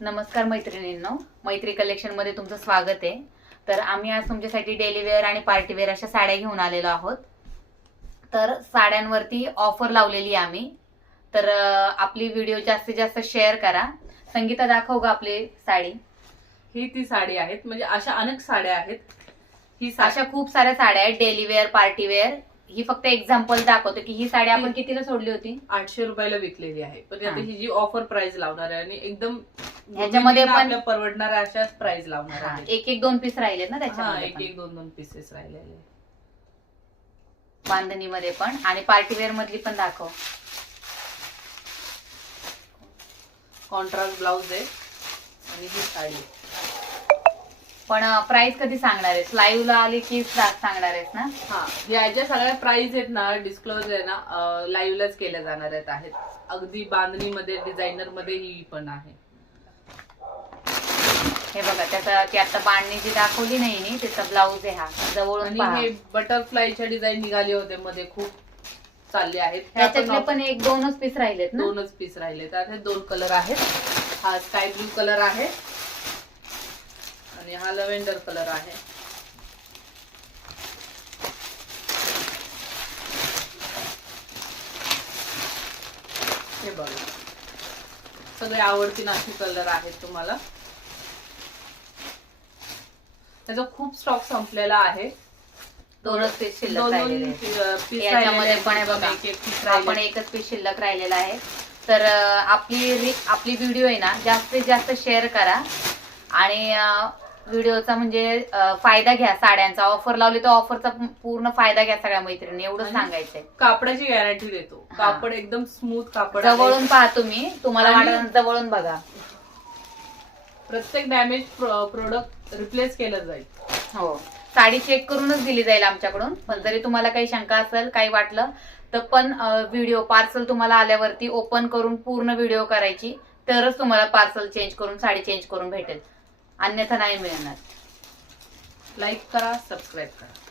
नमस्कार मैत्रिणींनो, मैत्री कलेक्शन मध्ये तुमचं स्वागत आहे। तर आम्ही आज तुमच्यासाठी डेली वेअर आणि पार्टी वेअर अशा साड्या घेऊन आलेलो आहोत। तर साड्यांवरती ऑफर लावलेली आहे आम्ही। तर आपली व्हिडिओ जास्तीत जास्त शेअर करा। संगीता दाखव ग आपली साडी। ही ती साडी आहेत, म्हणजे अशा अनेक साड्या आहेत। ही अशा खूप साऱ्या साड्या आहेत, डेली वेअर पार्टी वेअर। ही फक्त एक्झाम्पल दाखवतो की ही साडी आपण कितीला सोडली होती, 800 रुपयाला विकलेली आहे। पण आता ही जी ऑफर प्राइस लावणार आहे आणि एकदम ह्याच्यामध्ये पण आपल्या परवडणाऱ्या अशाच प्राइस लावणार आहे। एक एक दोन पीस राहिले ना त्याच्यामध्ये, एक दोन दोन पीसेस राहिलेले बांधणीमध्ये पण। आणि पार्टी वेअर मधली पण दाखव। कॉन्ट्रास्ट ब्लाउज आहे आणि ही साडी। पण प्राइस कधी सांगणार आहेस, लाईव्ह ला आली की सांगणार आहेस ना? हा, या ज्या सगळ्या प्राइस आहेत ना, डिस्क्लोज आहे ना, लाईव्हलाच केल्या जाणार आहेत। अगदी बांधणीमध्ये, डिझायनर मध्ये ही पण आहे। हे बघा, त्याचा ती आता बांधणी जी दाखवली नाही त्याचा ब्लाऊज आहे हा, जवळून पहा। हे बटरफ्लायच्या डिझाईन निघाले होते मध्ये, खूप चालले आहेत। त्याच्यातले पण एक दोनच पीस राहिलेत ना? दोनच पीस राहिले। त्यात हे दोन कलर आहेत। हा स्काय ब्लू कलर आहे आणि हा लव्हेंडर कलर आहे। हे बघा, सगळे आवडतील असे कलर आहेत तुम्हाला। त्याचा खूप स्टॉक संपलेला आहे। दोनच पीस शिल्लक राहिलेले आहेत। पीस याच्यामध्ये पण आहे बघा, आपण एकच पीस शिल्लक राहिलेला आहे। तर आपली व्हिडिओ आहे ना, जास्तीत जास्त शेअर करा आणि व्हिडिओचा म्हणजे फायदा घ्या। साड्यांचा ऑफर लावली तर ऑफरचा पूर्ण फायदा घ्या सगळ्या मैत्रिणी, एवढं सांगायचंय। कापडाची गॅरंटी देतो, कापड एकदम स्मूथ कापड। जवळून पहा तुम्ही, तुम्हाला वाटत जवळून बघा। प्रत्येक डॅमेज प्रोडक्ट रिप्लेस केलं जाईल। हो, साडी चेक करूनच दिली जाईल आमच्याकडून। पण जरी तुम्हाला काही शंका असेल, काही वाटलं तर पण व्हिडिओ पार्सल तुम्हाला आल्यावरती ओपन करून पूर्ण व्हिडिओ करायची, तरच तुम्हाला पार्सल चेंज करून साडी चेंज करून भेटेल, अन्यथा नाही मिळणार। लाईक करा, सबस्क्राईब करा।